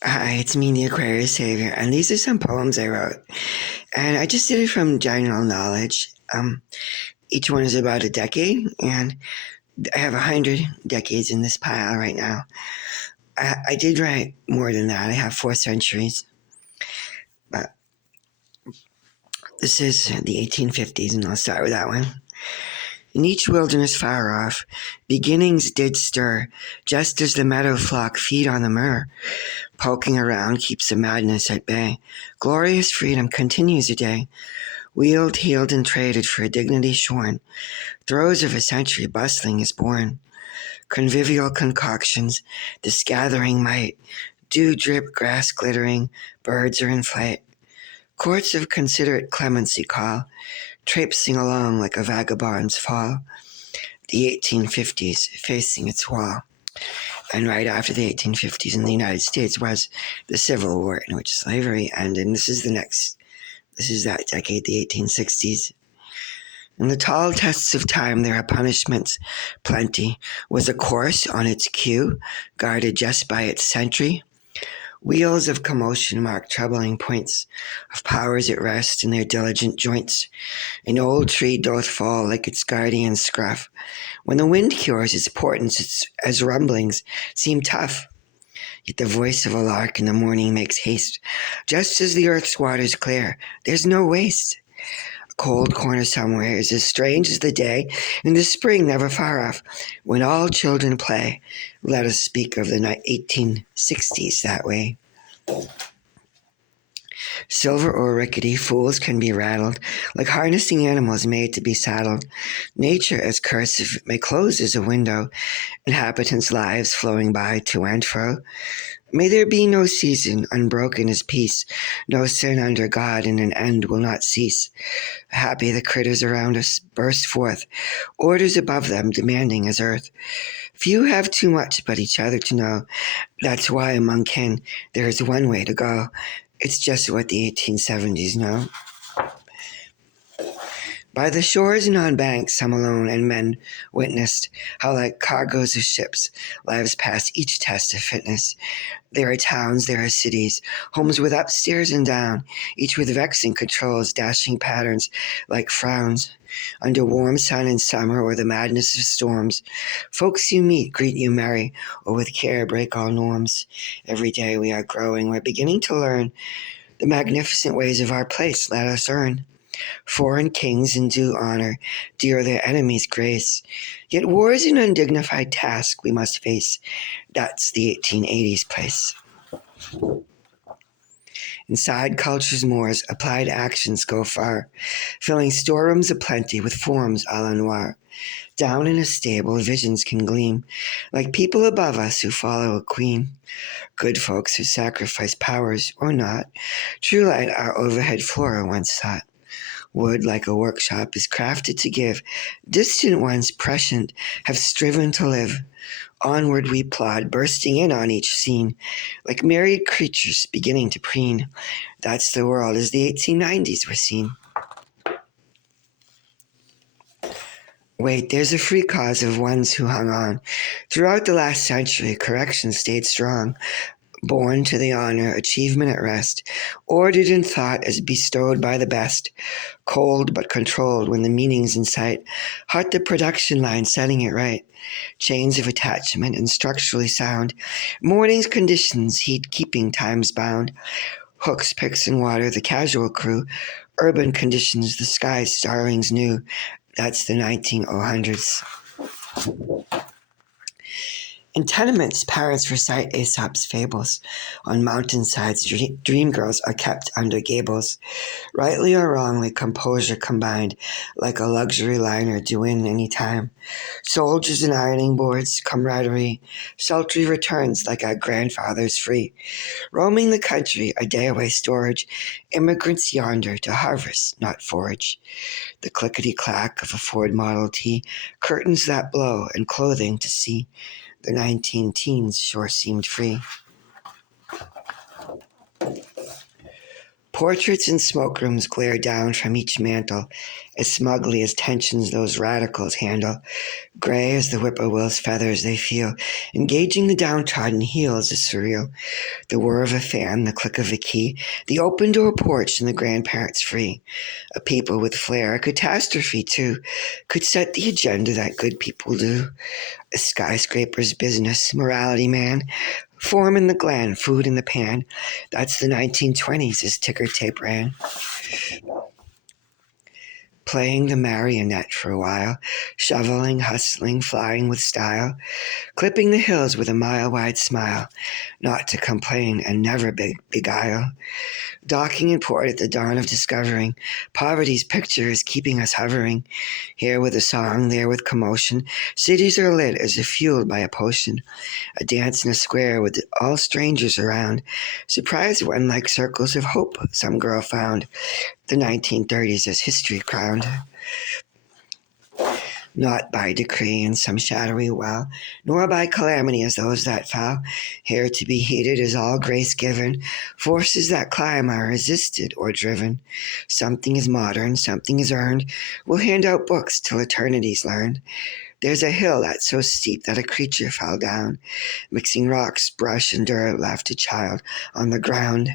Hi, it's me, the Aquarius Savior, and these are some poems I wrote. And I just did it from general knowledge. Each one is about a decade, and I have 100 decades in this pile right now. I did write more than that. I have 4 centuries, but this is the 1850s, and I'll start with that one. In each wilderness far off, beginnings did stir, just as the meadow flock feed on the myrrh. Poking around keeps the madness at bay. Glorious freedom continues a day. Wheeled, healed, and traded for a dignity shorn. Throes of a century bustling is born. Convivial concoctions, this gathering might. Dew drip, grass glittering, birds are in flight. Courts of considerate clemency call, traipsing along like a vagabond's fall. The 1850s facing its wall. And right after the 1850s in the United States was the Civil War, in which slavery ended. And this is that decade, the 1860s. In the tall tests of time, there are punishments plenty. Was a course on its queue, guarded just by its sentry? Wheels of commotion mark troubling points of powers at rest in their diligent joints. An old tree doth fall like its guardian scruff. When the wind cures its portents as rumblings seem tough, yet the voice of a lark in the morning makes haste. Just as the earth's waters clear, there's no waste. A cold corner somewhere is as strange as the day, and the spring never far off, when all children play. Let us speak of the 1860s that way. Silver or rickety, fools can be rattled, like harnessing animals made to be saddled. Nature, as cursive, may close as a window, inhabitants' lives flowing by to and fro. May there be no season, unbroken as peace, no sin under God, and an end will not cease. Happy the critters around us burst forth, orders above them demanding as earth. Few have too much but each other to know. That's why among kin there is one way to go. It's just what the 1870s know. By the shores and on banks, some alone and men witnessed how, like cargoes of ships, lives pass each test of fitness. There are towns, there are cities, homes with upstairs and down, each with vexing controls, dashing patterns like frowns. Under warm sun in summer or the madness of storms, folks you meet greet you merry, or with care break all norms. Every day we are growing, we're beginning to learn the magnificent ways of our place. Let us earn. Foreign kings in due honor, dear their enemies' grace. Yet war is an undignified task we must face. That's the 1880s place. Inside culture's moors, applied actions go far, filling storerooms aplenty with forms a la noir. Down in a stable, visions can gleam, like people above us who follow a queen. Good folks who sacrifice powers or not, true light our overhead flora once sought. Wood, like a workshop, is crafted to give. Distant ones, prescient, have striven to live. Onward we plod, bursting in on each scene, like married creatures beginning to preen. That's the world as the 1890s were seen. Wait, there's a free cause of ones who hung on. Throughout the last century, correction stayed strong. Born to the honor, achievement at rest, ordered in thought as bestowed by the best, cold but controlled when the meaning's in sight, hot the production line setting it right, chains of attachment and structurally sound, morning's conditions, heat keeping times bound, hooks, picks, and water, the casual crew, urban conditions, the sky's starlings new, that's the 1900s. In tenements, parents recite Aesop's fables. On mountainsides, dream girls are kept under gables. Rightly or wrongly, composure combined, like a luxury liner due in any time. Soldiers and ironing boards, camaraderie, sultry returns like our grandfathers free. Roaming the country, a day away storage, immigrants yonder to harvest, not forage. The clickety-clack of a Ford Model T, curtains that blow, and clothing to see. The 19 teens sure seemed free. Portraits in smoke rooms glare down from each mantel, as smugly as tensions those radicals handle. Gray as the whippoorwill's feathers they feel, engaging the downtrodden heels is surreal. The whir of a fan, the click of a key, the open door porch, and the grandparents free. A people with flair, a catastrophe too, could set the agenda that good people do. A skyscraper's business, morality man, form in the glen, food in the pan. That's the 1920s as ticker tape ran. Playing the marionette for a while, shoveling, hustling, flying with style, clipping the hills with a mile-wide smile, not to complain and never beguile. Docking in port at the dawn of discovering, poverty's picture is keeping us hovering. Here with a song, there with commotion, cities are lit as if fueled by a potion. A dance in a square with all strangers around. Surprised one like circles of hope some girl found. The 1930s as history crowned. Not by decree in some shadowy well, nor by calamity as those that fell. Here to be heeded is all grace given. Forces that climb are resisted or driven. Something is modern, something is earned. We'll hand out books till eternity's learned. There's a hill that's so steep that a creature fell down, mixing rocks, brush, and dirt, left a child on the ground.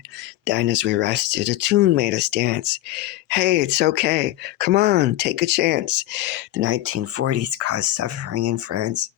Then, as we rested, a tune made us dance. Hey, it's okay. Come on, take a chance. The 1940s caused suffering in France.